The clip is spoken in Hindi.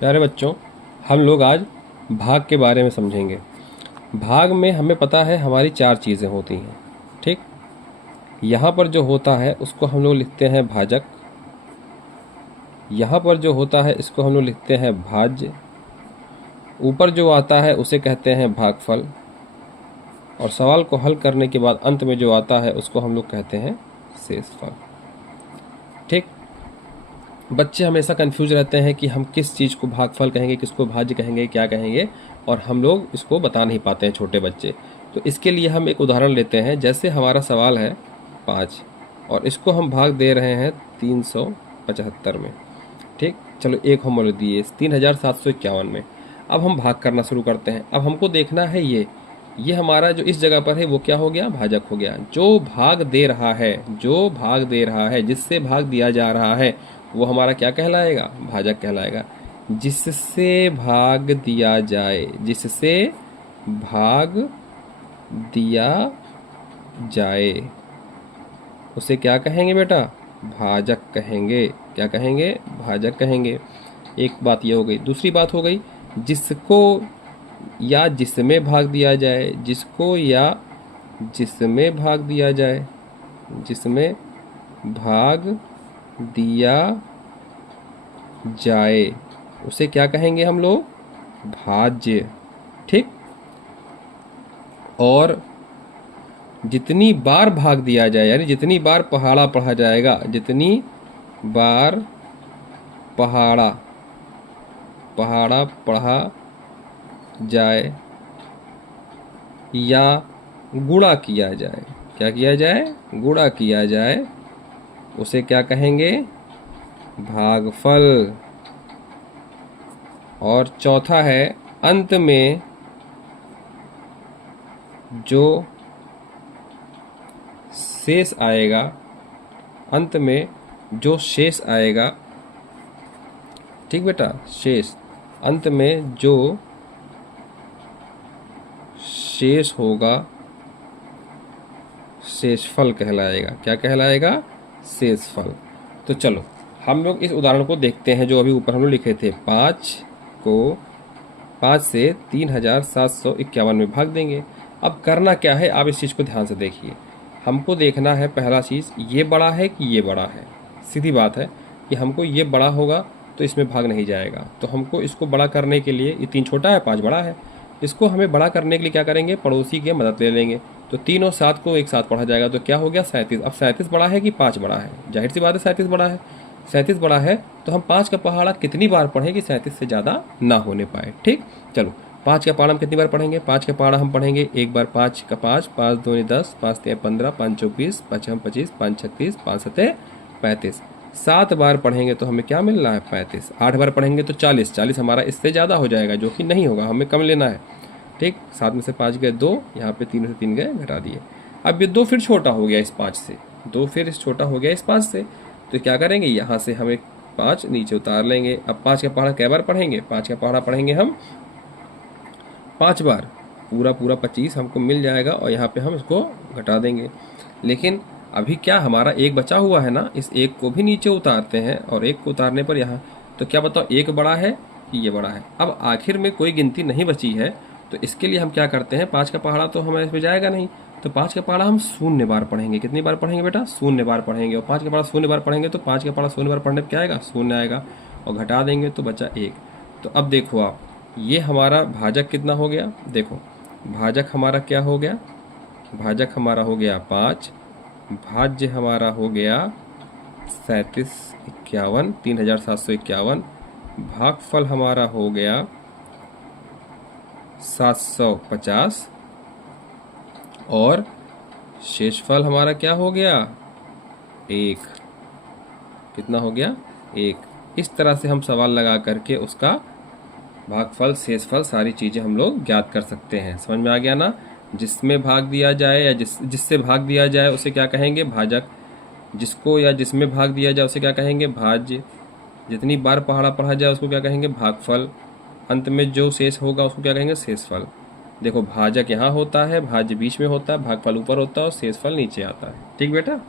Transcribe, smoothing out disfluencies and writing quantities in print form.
प्यारे बच्चों, हम लोग आज भाग के बारे में समझेंगे। भाग में हमें पता है हमारी चार चीज़ें होती हैं। ठीक, यहाँ पर जो होता है उसको हम लोग लिखते हैं भाजक। यहाँ पर जो होता है इसको हम लोग लिखते हैं भाज्य। ऊपर जो आता है उसे कहते हैं भागफल। और सवाल को हल करने के बाद अंत में जो आता है उसको हम लोग कहते हैं शेषफल। ठीक, बच्चे हमेशा कंफ्यूज रहते हैं कि हम किस चीज़ को भागफल कहेंगे, किसको भाज्य कहेंगे, क्या कहेंगे, और हम लोग इसको बता नहीं पाते हैं, छोटे बच्चे। तो इसके लिए हम एक उदाहरण लेते हैं। जैसे हमारा सवाल है 5 और इसको हम भाग दे रहे हैं 375 में। ठीक, चलो एक हम बोल दिए 3751 में। अब हम भाग करना शुरू करते हैं। अब हमको देखना है ये हमारा जो इस जगह पर है वो क्या हो गया, भाजक हो गया। जो भाग दे रहा है, जो भाग दे रहा है, जिससे भाग दिया जा रहा है, वो हमारा क्या कहलाएगा, भाजक कहलाएगा। जिससे भाग दिया जाए, जिससे भाग दिया जाए, उसे क्या कहेंगे बेटा, भाजक कहेंगे। क्या कहेंगे, भाजक कहेंगे। एक बात ये हो गई। दूसरी बात हो गई, जिसको या जिसमें भाग दिया जाए, जिसको या जिसमें भाग दिया जाए, जिसमें भाग दिया जाए, उसे क्या कहेंगे हम लोग, भाज्य। ठीक, और जितनी बार भाग दिया जाए, यानी जितनी बार पहाड़ा पढ़ा जाएगा, जितनी बार पहाड़ा पहाड़ा पढ़ा जाए या गुणा किया जाए, क्या किया जाए, गुणा किया जाए, उसे क्या कहेंगे, भागफल। और चौथा है, अंत में जो शेष आएगा, अंत में जो शेष आएगा, ठीक बेटा, शेष, अंत में जो शेष होगा, शेषफल कहलाएगा। क्या कहलाएगा, शेषफल। तो चलो हम लोग इस उदाहरण को देखते हैं जो अभी ऊपर हम लोग लिखे थे। 5 को 5 से 3751 में भाग देंगे। अब करना क्या है, आप इस चीज़ को ध्यान से देखिए। हमको देखना है पहला चीज़, ये बड़ा है कि ये बड़ा है। सीधी बात है कि हमको ये बड़ा होगा तो इसमें भाग नहीं जाएगा। तो हमको इसको बड़ा करने के लिए, ये 3 छोटा है, 5 बड़ा है, इसको हमें बड़ा करने के लिए क्या करेंगे, पड़ोसी की मदद ले लेंगे। तो 3 और 7 को एक साथ पढ़ा जाएगा तो क्या हो गया, 37। अब 37 बड़ा है कि 5 बड़ा है, जाहिर सी बात है 37 बड़ा है। 37 बड़ा है तो हम 5 का पहाड़ा कितनी बार पढ़ें कि 37 से ज़्यादा ना होने पाए। ठीक, चलो 5 का पहाड़ा हम कितनी बार पढ़ेंगे, 5 का पहाड़ा हम पढ़ेंगे एक बार, 5 का 5, 5 दूनी 10, 5 3 15, 5 24, 5 6 25, 5 36, 5 7 35। 7 बार पढ़ेंगे तो हमें क्या मिल रहा है, 35। 8 बार पढ़ेंगे तो 40। 40 हमारा इससे ज़्यादा हो जाएगा, जो कि नहीं होगा, हमें कम लेना है। ठीक, 7 में से 5 गए 2, यहाँ पे 3 में से 3 गए, घटा दिए। अब ये 2 फिर छोटा हो गया इस 5 से, 2 फिर छोटा हो गया इस 5 से। तो क्या करेंगे, यहाँ से हमें 5 नीचे उतार लेंगे। अब 5 का पहाड़ा कै बार पढ़ेंगे, 5 का पहाड़ा पढ़ेंगे हम 5 बार, पूरा पूरा 25 हमको मिल जाएगा। और यहाँ पे हम इसको घटा देंगे। लेकिन अभी क्या हमारा एक बचा हुआ है ना, इस एक को भी नीचे उतारते हैं। और एक को उतारने पर यहाँ, तो क्या बताओ, एक बड़ा है कि ये बड़ा है। अब आखिर में कोई गिनती नहीं बची है, तो इसके लिए हम क्या करते हैं, 5 का पहाड़ा तो हमें इसमें जाएगा नहीं, तो 5 का पहाड़ा हम 0 बार पढ़ेंगे। कितनी बार पढ़ेंगे बेटा, 0 बार पढ़ेंगे। और 5 का पहाड़ा 0 बार पढ़ेंगे तो 5 का पहाड़ा 0 बार पढ़ने पर क्या आएगा, 0 आएगा। और घटा देंगे तो बचा 1। तो अब देखो आप, ये हमारा भाजक कितना हो गया, देखो भाजक हमारा क्या हो गया, भाजक हमारा हो गया 5, भाज्य हमारा हो गया 3751, 3751। भागफल हमारा हो गया 750 और शेषफल हमारा क्या हो गया, 1। कितना हो गया, 1। इस तरह से हम सवाल लगा करके उसका भागफल, शेषफल, सारी चीज़ें हम लोग ज्ञात कर सकते हैं। समझ में आ गया ना। जिसमें भाग दिया जाए या जिससे भाग दिया जाए उसे क्या कहेंगे, भाजक। जिसको या जिसमें भाग दिया जाए उसे क्या कहेंगे, भाज्य। जितनी बार पहाड़ा पढ़ा जाए उसको क्या कहेंगे, भागफल। अंत में जो शेष होगा उसको क्या कहेंगे, शेषफल। देखो भाजक यहाँ होता है, भाज्य बीच में होता है, भागफल ऊपर होता है और शेषफल नीचे आता है। ठीक बेटा।